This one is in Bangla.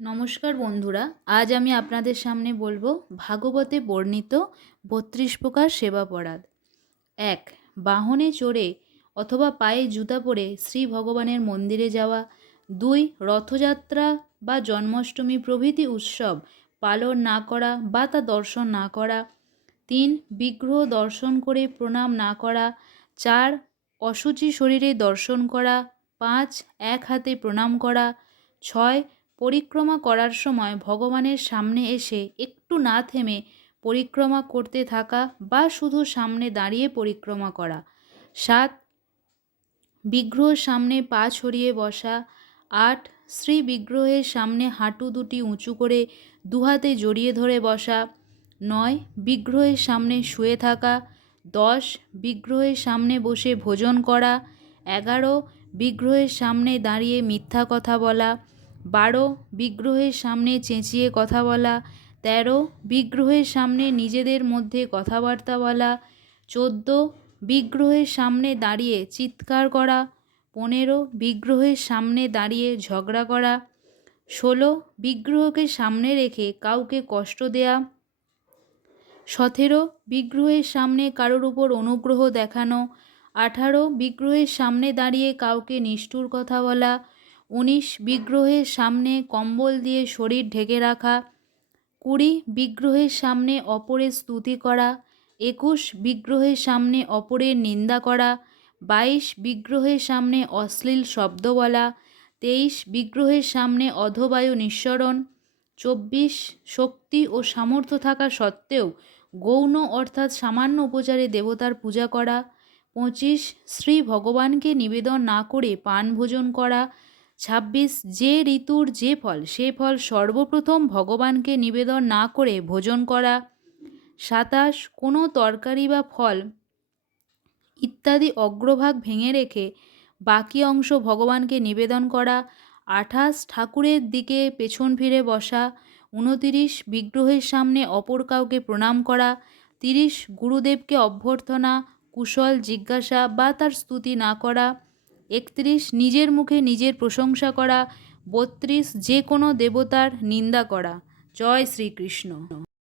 নমস্কার বন্ধুরা, আজ আমি আপনাদের সামনে বলব ভাগবতে বর্ণিত বত্রিশ প্রকার সেবা পরাধ এক, বাহনে চড়ে অথবা পায়ে জুতা পরে শ্রী ভগবানের মন্দিরে যাওয়া। দুই, রথযাত্রা বা জন্মাষ্টমী প্রভৃতি উৎসব পালন না করা বা তা দর্শন না করা। তিন, বিগ্রহ দর্শন করে প্রণাম না করা। চার অসুচি শরীরে দর্শন করা। পাঁচ, এক হাতে প্রণাম করা। ছয় পরিক্রমা করার সময় ভগবানের সামনে এসে একটু না থেমে পরিক্রমা করতে থাকা বা শুধু সামনে দাঁড়িয়ে পরিক্রমা করা। সাত বিগ্রহের সামনে পা ছড়িয়ে বসা। আট, শ্রী বিগ্রহের সামনে হাঁটু দুটি উঁচু করে দুহাতে জড়িয়ে ধরে বসা। নয়, বিগ্রহের সামনে শুয়ে থাকা। দশ, বিগ্রহের সামনে বসে ভোজন করা। এগারো, বিগ্রহের সামনে দাঁড়িয়ে মিথ্যা কথা বলা। বারো, বিগ্রহের সামনে চেঁচিয়ে কথা বলা। তেরো, বিগ্রহের সামনে নিজেদের মধ্যে কথাবার্তা বলা। চোদ্দ, বিগ্রহের সামনে দাঁড়িয়ে চিৎকার করা। পনেরো, বিগ্রহের সামনে দাঁড়িয়ে ঝগড়া করা। ষোলো, বিগ্রহকে সামনে রেখে কাউকে কষ্ট দেয়া। সতেরো, বিগ্রহের সামনে কারোর উপর অনুগ্রহ দেখানো। আঠারো, বিগ্রহের সামনে দাঁড়িয়ে কাউকে নিষ্ঠুর কথা বলা। উনিশ বিগ্রহের সামনে কম্বল দিয়ে শরীর ঢেকে রাখা, কুড়ি বিগ্রহের সামনে অপরের স্তুতি করা, একুশ বিগ্রহের সামনে অপরের নিন্দা করা, বাইশ বিগ্রহের সামনে অশ্লীল শব্দ বলা, তেইশ বিগ্রহের সামনে অধবায়ু নিঃসরণ, চব্বিশ শক্তি ও সামর্থ্য থাকা সত্ত্বেও গৌণ অর্থাৎ সামান্য উপচারে দেবতার পূজা করা, পঁচিশ শ্রী ভগবানকে নিবেদন না করে পান ভোজন করা ছাব্বিশ, যে ঋতুর যে ফল, সে ফল সর্বপ্রথম ভগবানকে নিবেদন না করে ভোজন করা। সাতাশ, কোনো তরকারি বা ফল ইত্যাদি অগ্রভাগ ভেঙে রেখে বাকি অংশ ভগবানকে নিবেদন করা। আঠাশ, ঠাকুরের দিকে পেছন ফিরে বসা। উনতিরিশ বিগ্রহের সামনে অপর কাউকে প্রণাম করা। তিরিশ, গুরুদেবকে অভ্যর্থনা, কুশল জিজ্ঞাসা বা তার স্তুতি না করা। একত্রিশ নিজের মুখে নিজের প্রশংসা করা বত্রিশ যে কোনো দেবতার নিন্দা করা। জয় শ্রীকৃষ্ণ।